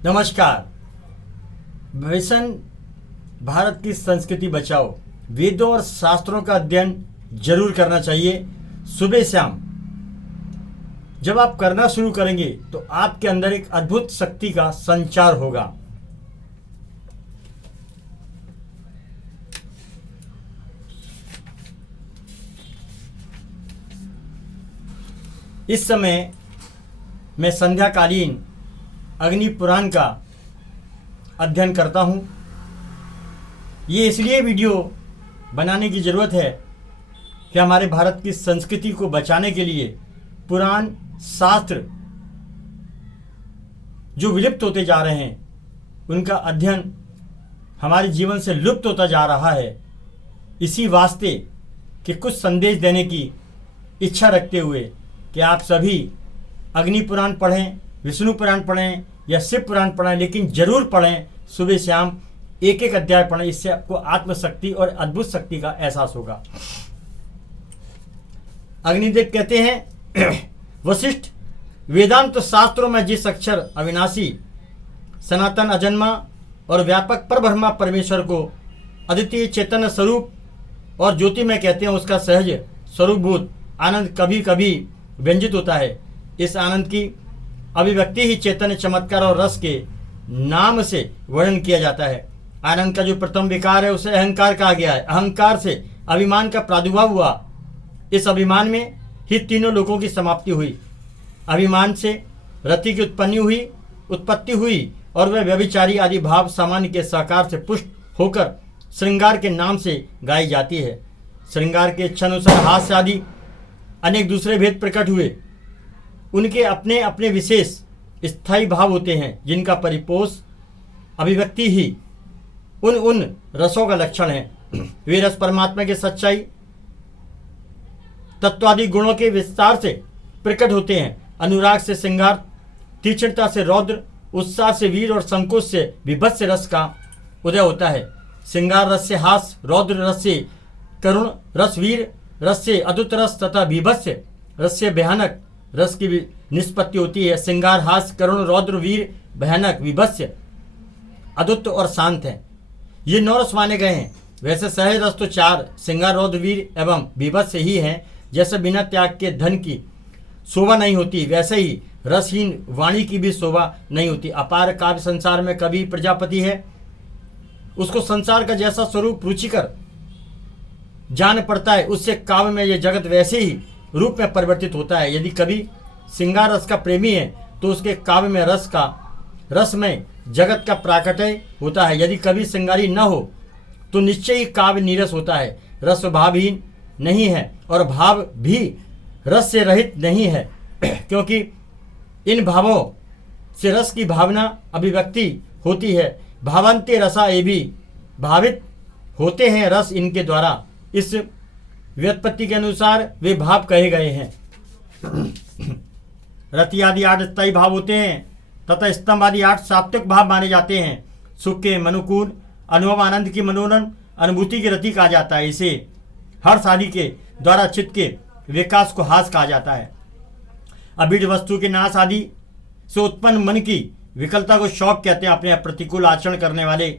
नमस्कार। मिशन भारत की संस्कृति बचाओ, वेदों और शास्त्रों का अध्ययन जरूर करना चाहिए सुबह शाम। जब आप करना शुरू करेंगे तो आपके अंदर एक अद्भुत शक्ति का संचार होगा। इस समय मैं संध्याकालीन अग्नि पुराण का अध्ययन करता हूँ। ये इसलिए वीडियो बनाने की ज़रूरत है कि हमारे भारत की संस्कृति को बचाने के लिए पुराण शास्त्र जो विलुप्त होते जा रहे हैं उनका अध्ययन हमारे जीवन से लुप्त होता जा रहा है। इसी वास्ते कि कुछ संदेश देने की इच्छा रखते हुए कि आप सभी अग्नि पुराण पढ़ें, विष्णु पुराण पढ़ें या शिव पुराण पढ़ें, लेकिन जरूर पढ़ें। सुबह शाम एक एक अध्याय पढ़ें। इससे आपको आत्मशक्ति और अद्भुत शक्ति का एहसास होगा। अग्निदेव कहते हैं वशिष्ठ, वेदांत शास्त्रों में जिस अक्षर अविनाशी सनातन अजन्मा और व्यापक परब्रह्मा परमेश्वर को अद्वितीय चैतन्य स्वरूप और ज्योति में कहते हैं, उसका सहज स्वरूपभूत आनंद कभी कभी व्यंजित होता है। इस आनंद की अभिव्यक्ति ही चैतन्य चमत्कार और रस के नाम से वर्णन किया जाता है। आनंद का जो प्रथम विकार है उसे अहंकार कहा गया है। अहंकार से अभिमान का प्रादुर्भाव हुआ। इस अभिमान में ही तीनों लोगों की समाप्ति हुई। अभिमान से रति की उत्पत्ति हुई और वह व्यभिचारी आदि भाव सामान्य के सहकार से पुष्ट होकर श्रृंगार के नाम से गाई जाती है। श्रृंगार के इच्छानुसार हास्य आदि अनेक दूसरे भेद प्रकट हुए। उनके अपने अपने विशेष स्थायी भाव होते हैं जिनका परिपोष अभिव्यक्ति ही उन रसों का लक्षण है। वे रस परमात्मा के सच्चाई तत्वादि गुणों के विस्तार से प्रकट होते हैं। अनुराग से श्रृंगार, तीक्ष्णता से रौद्र, उत्साह से वीर और संकोच से विभत्स रस का उदय होता है। श्रृंगार रस से हास, रौद्र रस से करुण रस, वीर रस से अद्भुत रस तथा विभत्स रस से भयानक रस की निष्पत्ति होती है। श्रृंगार, हास, करुण, रौद्र, वीर, भयानक, विभत्स, अद्भुत और शांत है। ये 9 रस माने गए हैं। वैसे सहज रस तो 4 श्रृंगार, रौद्र, वीर एवं विभत्स ही हैं। जैसे बिना त्याग के धन की शोभा नहीं होती, वैसे ही रसहीन वाणी की भी शोभा नहीं होती। अपार काव्य संसार में कभी प्रजापति है, उसको संसार का जैसा स्वरूप रुचिकर जान पड़ता है, उससे काव्य में यह जगत वैसे ही रूप में परिवर्तित होता है। यदि कभी श्रृंगार रस का प्रेमी है तो उसके काव्य में रस में जगत का प्राकट्य होता है। यदि कभी श्रृंगारी न हो तो निश्चय ही काव्य नीरस होता है। रस भावहीन नहीं है और भाव भी रस से रहित नहीं है, क्योंकि इन भावों से रस की भावना अभिव्यक्ति होती है। भावंते रसा ये भी भावित होते हैं रस इनके द्वारा। इस व्युत्पत्ति के अनुसार वे भाव कहे गए हैं। रति आदि 8 स्थायी भाव होते हैं तथा स्तंभ आदि 8 सात्विक भाव माने जाते हैं। सुख के मनुकूल अनुभव, आनंद की मनोरम अनुभूति की रति कहा जाता है। इसे हर्ष आदि के द्वारा चित्त के विकास को हास कहा जाता है। अभिड वस्तु के नाश आदि से उत्पन्न मन की विकलता को शौक कहते हैं। अपने प्रतिकूल आचरण करने वाले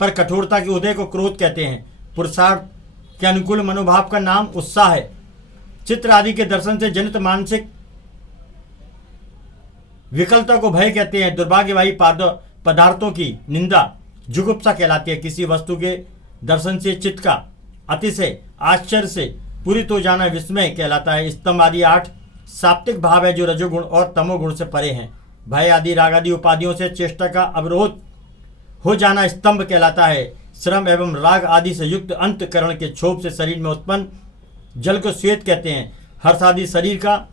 पर कठोरता के उदय को क्रोध कहते हैं। पुरुषार्थ के अनुकूल मनोभाव का नाम उत्साह है। चित्र आदि के दर्शन से जनित मानसिक विकलता को भय कहते हैं। दुर्भाग्यवाही पदार्थों की निंदा जुगुप्सा कहलाती है। किसी वस्तु के दर्शन से चित्त का अतिशय आश्चर्य से पूरित हो जाना विस्मय कहलाता है। स्तंभ आदि 8 सात्विक भाव है जो रजोगुण और तमोगुण से परे हैं। भय आदि राग आदि उपाधियों से चेष्टा का अवरोध हो जाना स्तंभ कहलाता है। श्रम एवं राग आदि से युक्त अंतकरण के क्षोभ से शरीर में उत्पन्न जल को श्वेत कहते हैं। हर्ष आदि शरीर का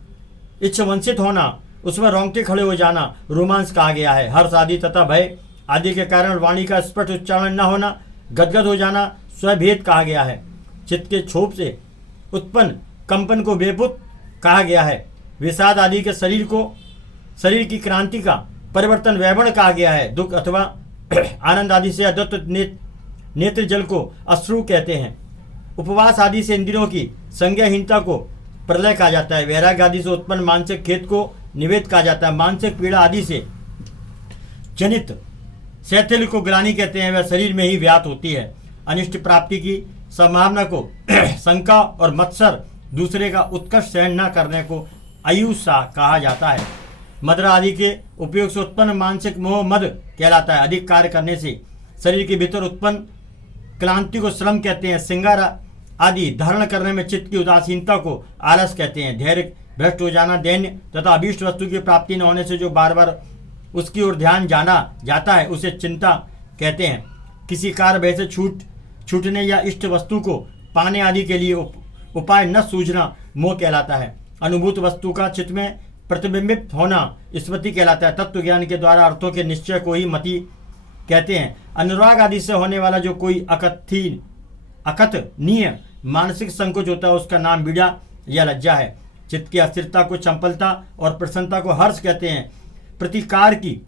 इच्छवंचित होना, उसमें रोंगटे खड़े हो जाना रोमांस कहा गया है। हर्ष आदि तथा भय आदि के कारण वाणी का स्पष्ट उच्चारण न होना, गदगद हो जाना स्वभेद कहा गया है। चित्त के क्षोभ से उत्पन्न कंपन को बेपुत कहा गया है। विषाद आदि के शरीर की क्रांति का परिवर्तन वैवर्ण कहा गया है। दुख अथवा आनंद आदि से अद्वैत नेत्र जल को अश्रु कहते हैं। उपवास आदि से इंद्रियों की संज्ञाहीनता को प्रलय कहा जाता है। वैराग्य आदि से उत्पन्न मानसिक खेद को निवेद कहा जाता है। मानसिक पीड़ा आदि से जनित शैथिल्य को ग्लानि कहते हैं, वह शरीर में ही व्याप्त होती है। अनिष्ट प्राप्ति की संभावना को शंका और मत्सर दूसरे का उत्कर्ष सहन न करने को अयुषा कहा जाता है। मदिरा आदि के उपयोग से उत्पन्न मानसिक मोह मद कहलाता है। अधिक कार्य करने से शरीर के भीतर उत्पन्न क्लांति को श्रम कहते हैं। श्रृंगार आदि धारण करने में चित्त की उदासीनता को आलस कहते हैं। धैर्य भ्रष्ट हो जाना, दैन्य तथा अभीष्ट वस्तु की प्राप्ति न होने से जो बार बार उसकी ओर ध्यान जाना जाता है उसे चिंता कहते हैं। किसी कार्य भय से छूटने या इष्ट वस्तु को पाने आदि के लिए उपाय न सूझना मोह कहलाता है। अनुभूत वस्तु का चित्त में प्रतिबिंबित होना स्मृति कहलाता है। तत्व ज्ञान के द्वारा अर्थों के निश्चय को ही मति कहते हैं। अनुराग आदि से होने वाला जो कोई अकथनीय मानसिक संकोच होता है उसका नाम बीड़ा या लज्जा है। चित्त की अस्थिरता को चंपलता और प्रसन्नता को हर्ष कहते हैं। प्रतिकार की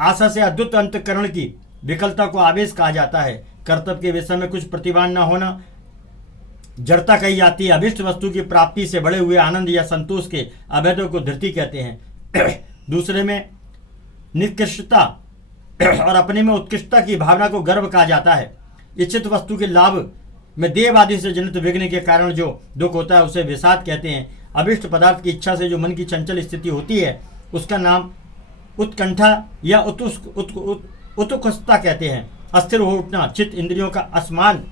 आशा से अद्भुत अंतकरण की विकलता को आवेश कहा जाता है। कर्तव्य के विषय में कुछ प्रतिभान न होना जड़ता कही जाती है। अभिष्ट वस्तु की प्राप्ति से बड़े हुए आनंद या संतोष के अभेदों को धृति कहते हैं। दूसरे में निकृष्टता और अपने में उत्कृष्टता की भावना को गर्व कहा जाता है। इच्छित वस्तु के लाभ में देव आदि से जनित विघ्न के कारण जो दुख होता है उसे विषाद कहते हैं। अभिष्ट पदार्थ की इच्छा से जो मन की चंचल स्थिति होती है उसका नाम उत्कंठा या उत्कंठा कहते हैं। अस्थिर हो उठना चित्त इंद्रियों का असमान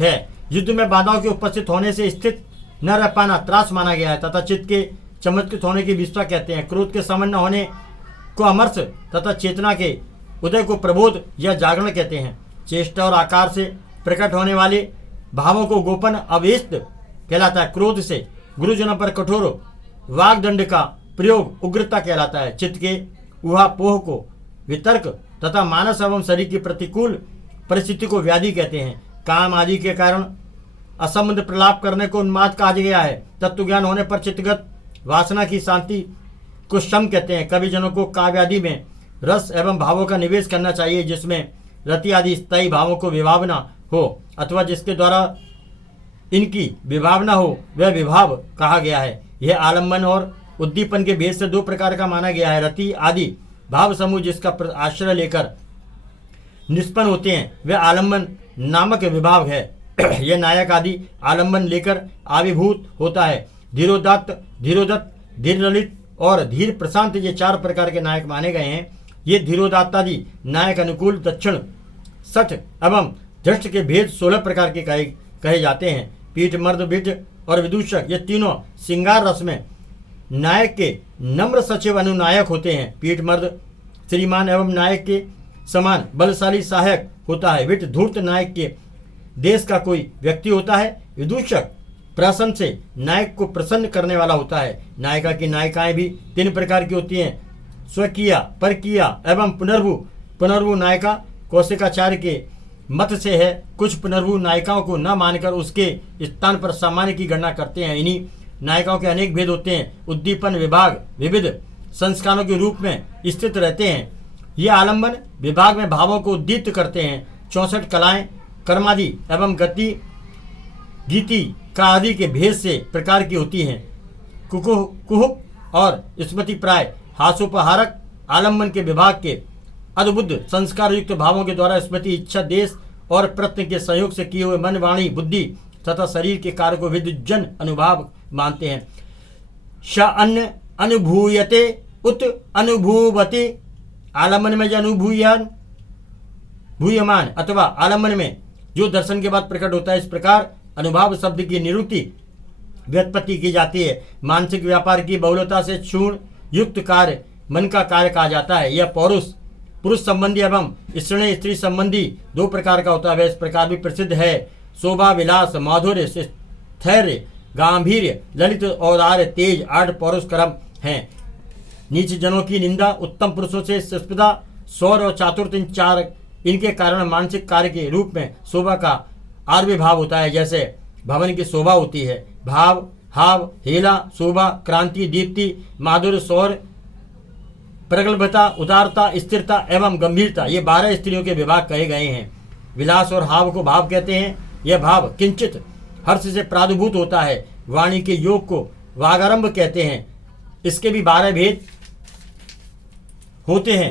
है। युद्ध में बाधाओं के उपस्थित होने से स्थित न रह पाना त्रास माना गया है तथा चित्त के चमत्कृत होने की विस्ता कहते हैं। क्रोध के समन न होने को अमर्ष तथा चेतना के उदय को प्रबोध या जागरण कहते हैं। चेष्टा और आकार से प्रकट होने वाले भावों को गोपन अवेस्त कहलाता है। क्रोध से गुरुजनों पर कठोर वाग्दंड का प्रयोग उग्रता कहलाता है। चित्त के ऊहापोह को वितर्क तथा मानस एवं शरीर की प्रतिकूल परिस्थिति को व्याधि कहते हैं। काम आदि के कारण असंबद्ध प्रलाप करने को उन्माद कहा गया है। तत्व ज्ञान होने पर चित्तगत वासना की शांति को शम कहते हैं। कवि जनों को काव्य आदि में रस एवं भावों का निवेश करना चाहिए जिसमें रति आदि स्थायी भावों को विभावना हो अथवा जिसके द्वारा इनकी विभावना हो वह विभाव कहा गया है। यह आलम्बन और उद्दीपन के भेद से दो प्रकार का माना गया है। रति आदि भाव समूह जिसका आश्रय लेकर निष्पन्न होते हैं वह आलम्बन नामक विभाव है। यह नायक आदि आलम्बन लेकर आविर्भूत होता है। धीरोदत्त, धीर ललित और धीर प्रशांत ये चार प्रकार के नायक माने गए हैं। ये धीरोदात्तादि नायक अनुकूल, दक्षिण, सठ एवं धृष्ट के भेद 16 प्रकार के कहे जाते हैं। पीठ, मर्द, बिठ और विदूषक ये तीनों श्रृंगार रस में नायक के नम्र सचिव अनुनायक होते हैं। पीठ मर्द श्रीमान एवं नायक के समान बलशाली सहायक होता है। विठ धूर्त नायक के देश का कोई व्यक्ति होता है। विदूषक प्रसन्न से नायक को प्रसन्न करने वाला होता है। नायिका की नायिकाएं भी 3 प्रकार की होती हैं, स्वकीया, परकीया एवं पुनर्भू। पुनर्भू नायिका कौशिकाचार्य के मत से है। कुछ पुनर्भू नायिकाओं को न मानकर उसके स्थान पर सामान्य की गणना करते हैं। इन्हीं नायिकाओं के अनेक भेद होते हैं। उद्दीपन विभाग विविध संस्कारों के रूप में स्थित रहते हैं। ये आलम्बन विभाग में भावों को उद्दीप्त करते हैं। 64 कलाएं कर्मादि एवं गति गीति का आदि के भेद से प्रकार की होती हैं। कुहुक और स्मृति प्राय हासोपहारक आलम्बन के विभाग के अद्भुत संस्कार युक्त भावों के द्वारा स्मृति, इच्छा, देश और प्रत्यय के सहयोग से किए हुए मन, वाणी, बुद्धि तथा शरीर के कार्य को विद्युजन अनुभाव मानते हैं। श अन्न अनुभूयते उत अनुभूवते। आलम्बन में जो भूयमान अथवा आलम्बन में जो दर्शन के बाद प्रकट होता है, इस प्रकार अनुभाव शब्द की निरुक्ति व्युत्पत्ति की जाती है। मानसिक व्यापार की बहुलता से क्षुण युक्त कार्य मन का कार्य कहा जाता है। यह पुरुष संबंधी एवं स्त्री संबंधी 2 प्रकार का होता है। इस प्रकार भी प्रसिद्ध है। शोभा, विलास, माधुर्य, स्थैर्य, गांभीर्य, ललित, औदार्य, तेज 8 पौरुष क्रम हैं। नीच जनों की निंदा, उत्तम पुरुषों से स्पर्धा, सौर और चातुर्थ, इन 4 इनके कारण मानसिक कार्य के रूप में शोभा का आर्विभाव होता है। जैसे भवन की शोभा होती है, भाव, हाव, हेला, शोभा, क्रांति, दीप्ति, माधुर्य, सौर, प्रगल्भता, उदारता, स्थिरता एवं गंभीरता, ये 12 स्त्रियों के विभाग कहे गए हैं। विलास और हाव को भाव कहते हैं। यह भाव किंचित हर्ष से प्रादुर्भूत होता है। वाणी के योग को वागारंभ कहते हैं। इसके भी 12 भेद होते हैं।